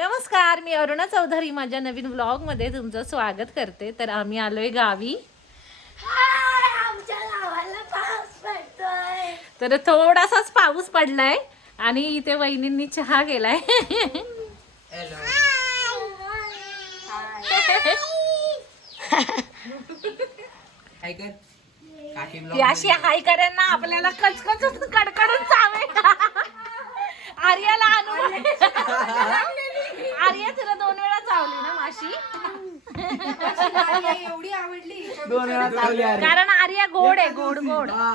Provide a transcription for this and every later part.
नमस्कार मी अरुणा चौधरी. माझ्या नवीन व्लॉगमध्ये तुमचं स्वागत करते. तर आम्ही आलोय गावी. आमच्या गावाला पाऊस पडतोय. तर थोडासाच पाऊस पडलाय आणि इथे वहिनींनी चहा केलाय. ती अशी हाय करेन ना आपल्याला कचकच कडकडून चावे. आर्याला आणून आर्या तुला दोन वेळा चावली ना माशी? दोन वेळा चावली अरे कारण आर्या गोड आहे गोड गोड. हा.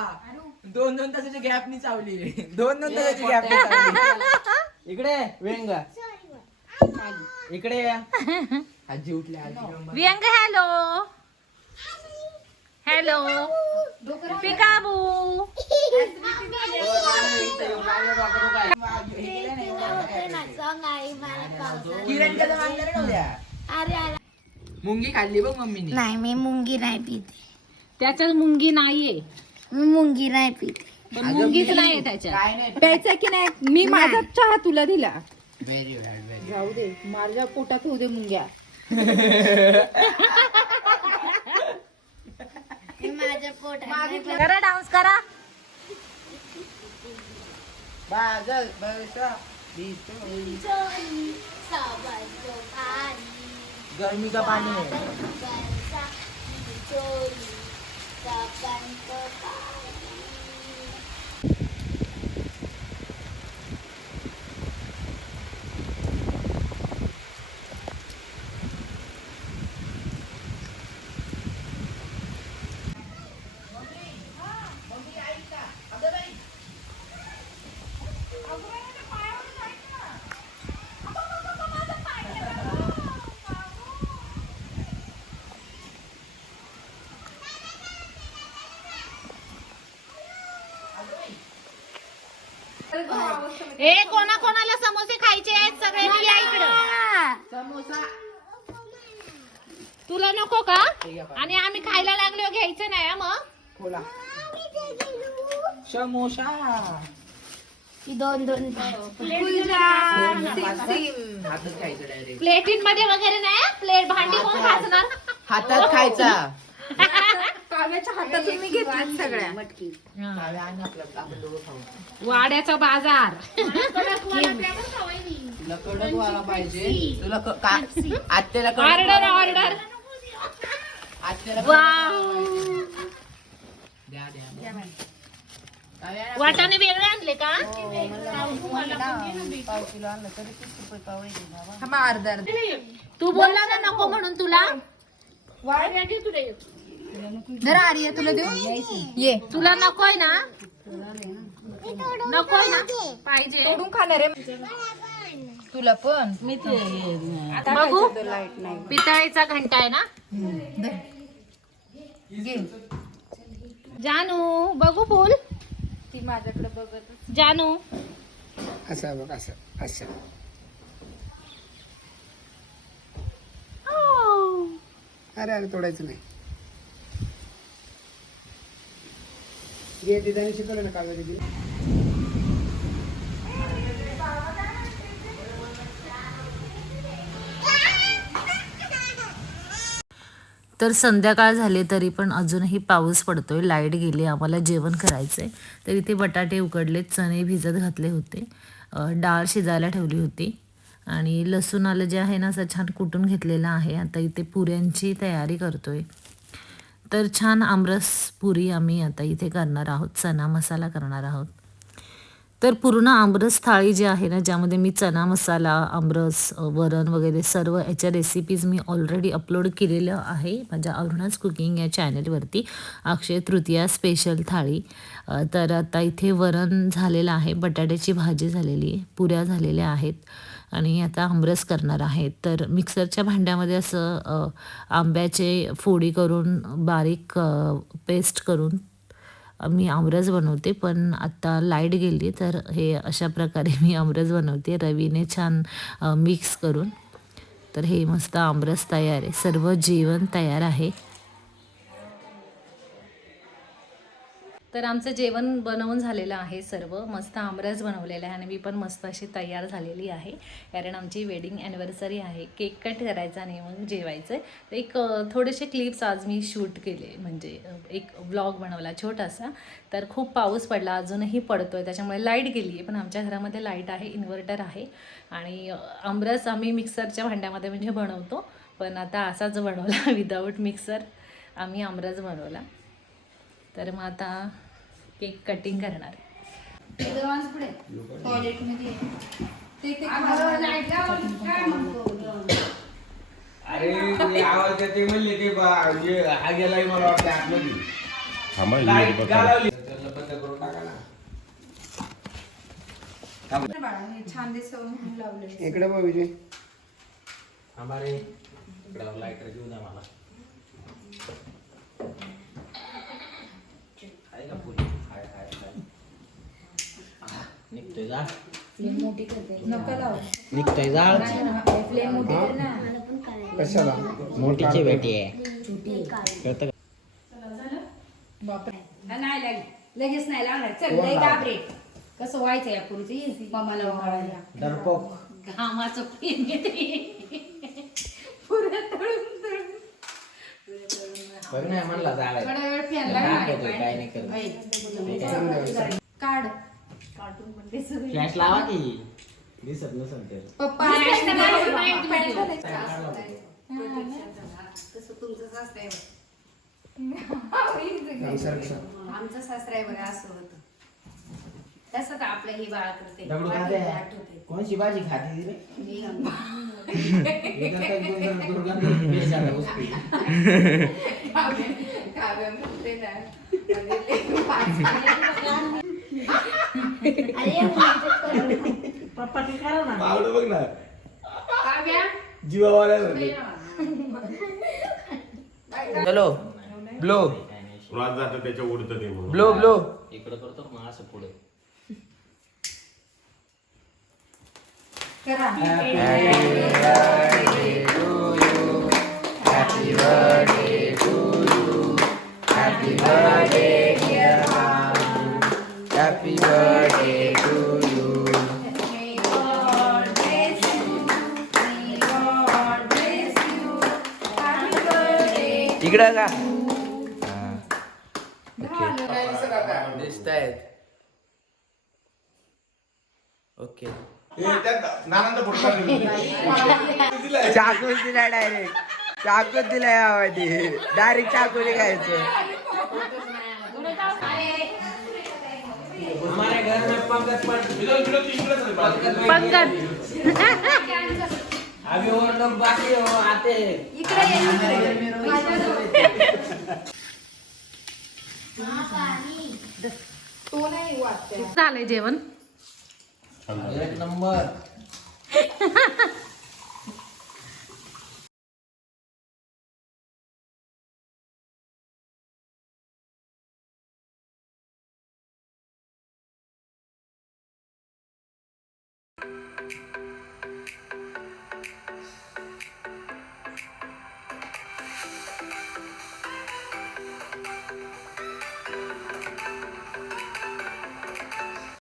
दोन दोन तासाची गॅप नी चावली. दोन दोन तासाची गॅप चावली. इकडे वेंग इकडे या. आजी उठली आजी नंबर. व्यंग हॅलो. हॅलो. पिकाबू. किरण मुंगी खाल्ली बघ मम्मीने. नाही मी मुंगी नाही पिते. त्याच्यात मुंगी नाहीये. मी मुंगी नाही पिते. पण मुंगीच नाहीये त्याच्यात. काय नाही प्यायचा की नाही? मी माझा चहा तुला दिला. व्हेरी बॅड व्हेरी जाऊ दे माझ्या पोटात होऊ दे मुंग्या. मी माझ्या पोटात करा डान्स करा. बाजल. बरसा बिचोली. गर्मी का पाणी है ए कोणा कोणाला समोसे खायचे आहेत? सगळ्यांनी या इकडं. समोसा. तुला नको का? आणि आम्ही खायला लागलो घ्यायचं नाही हं मग? खोला समोसा. दोन दोन खायचं डायरेक्ट प्लेटीन मध्ये वगैरे नाही प्लेट भांडी कोण खासणार हातात खायचा. काव्याच्या हातातून मी घेतल्या सगळ्या. आणि आपलं आपण दोघं खाऊ. वाड्याचा बाजार. तुला कडक व्हायला पाहिजे. तुला क- का आत्याला कडक ऑर्डर ऑर्डर पाहिजे. आत्याला कडक वाव द्या द्या द्या. वाटाणे वेगळे आणले का? थांबा अर्धा अर्धा. तू बोलला ना नको म्हणून तुला. जरा आर्या तुला देऊ? ये. तुला नकोय ना? नकोय ना? पाहिजे. तोडून खाणार आहे. तुला पण. बघू. पितळेचा घंटा आहे ना? घे. जानू बघू फुल. ती माझ्याकडे बघत जानू. असं बघ असं असं. अरे अरे तोडायचं नाही. घे डिझाईन शिकवलं ना काव्या दिदी. तर संध्याकाळ झाले तरी पण अजूनही पाऊस पडतोय लाइट गेली आम्हाला जेवण करायचं आहे तर इथे बटाटे उकडले चणे भिजत घातले होते डाळ शिजायला ठेवली होती. आणि लसूण आलं जे आहे ना असं छान कुटून घेतलेलं आहे. आता इथे पुऱ्यांची तयारी करतोय. तर छान आमरस पुरी आम्ही आता इथे करणार आहोत चना मसाला करणार आहोत. तर पूर्ण आमरस थाळी जी आहे ना ज्यामध्ये मी चना मसाला आमरस वरण वगैरे सर्व याच्या रेसिपीज मी ऑलरेडी अपलोड केलेलं आहे माझ्या अरुणाच कुकिंग या चॅनलवरती अक्षय तृतीया स्पेशल थाळी. तर आता इथे वरण झालेलं आहे बटाट्याची भाजी झालेली आहे पुऱ्या झालेल्या आहेत. आणि आता आमरस करणार आहेत. तर मिक्सरच्या भांड्यामध्ये असं आंब्याचे फोडी करून बारीक पेस्ट करून मी आमरस बनवते. पण आत्ता लाइट गेली तर हे अशा प्रकारे मी आमरस बनवते. रवीने छान मिक्स करून. तर हे मस्त आमरस तयार आहे. सर्व जेवण तयार आहे. तर आमचं जेवण बनवून झालेलं आहे सर्व. मस्त आमरस बनवलेला आहे आणि मी पण मस्त अशी तयार झालेली आहे. कारण आमची वेडिंग ॲनिव्हर्सरी आहे. केक कट करायचा आणि मग जेवायचं आहे तर एक थोडेसे क्लिप्स आज मी शूट केले. म्हणजे एक ब्लॉग बनवला छोटासा. तर खूप पाऊस पडला. अजूनही पडतो आहे त्याच्यामुळे लाइट गेली आहे पण आमच्या घरामध्ये लाइट आहे. इन्व्हर्टर आहे. आणि आमरस आम्ही मिक्सरच्या भांड्यामध्ये म्हणजे बनवतो. पण आता असाच बनवला विदाऊट मिक्सर आम्ही आमरस बनवला. तर मग आता केक कटिंग करणार. अरे ते आवाज येते म्हणले ते बा- जे हा गेलाय मला वाटतं आतमध्ये. थांबा लाइट. त्याला बंद करून टाका ना. छान दिसव म्हणून लावले. इकडे बघ विजय. थांबा रे. इकडं लाईटर घेऊन जा मला आहे का पुरी? हाय, हाय, हाय. हा, निघतोय जा. नको लावू. निघतोय जाळ फ्लेम मोठी कर ना. कशाला? मोठीची भेटी आहे. कळतं का? नाही लागे लगेच नाही लावणार चल लय घाबरे. कसं व्हायचं या पुढची मम्माला वळायला डरपोक घामाचं पेन बघ नाही म्हणला जाळ आहे. थोडा वेळ फॅन दाखवतोय, काय नाही करत. काढ. फ्लॅश लावा की. दिसत नसेल तर पप्पा आमचं सासरा आहे बघा असं होतं. तसं तर आपलं ही बाळा करते. दगडू खाते कोणची भाजी खाते ती रे इथं तर दुर्गंध- दुर्गंध आला उसकी. पावलं बघ ना. जीवावाल्या हॅलो ब्लो रात जातं त्याच्या उडतं ते म्हणून. ब्लो ब्लो इकडं करतो मग असं पुढे. हॅपी इकडं का? दिसत आहेत ओके चाकूच दिला डायरेक्ट चाकूच दिला यामध्ये डायरेक्ट चाकूने खायचं हमारे घर में पंकज. बाकी हो आते हैं। तो नाही वाटतंय. झालंय जेवण? एक नंबर.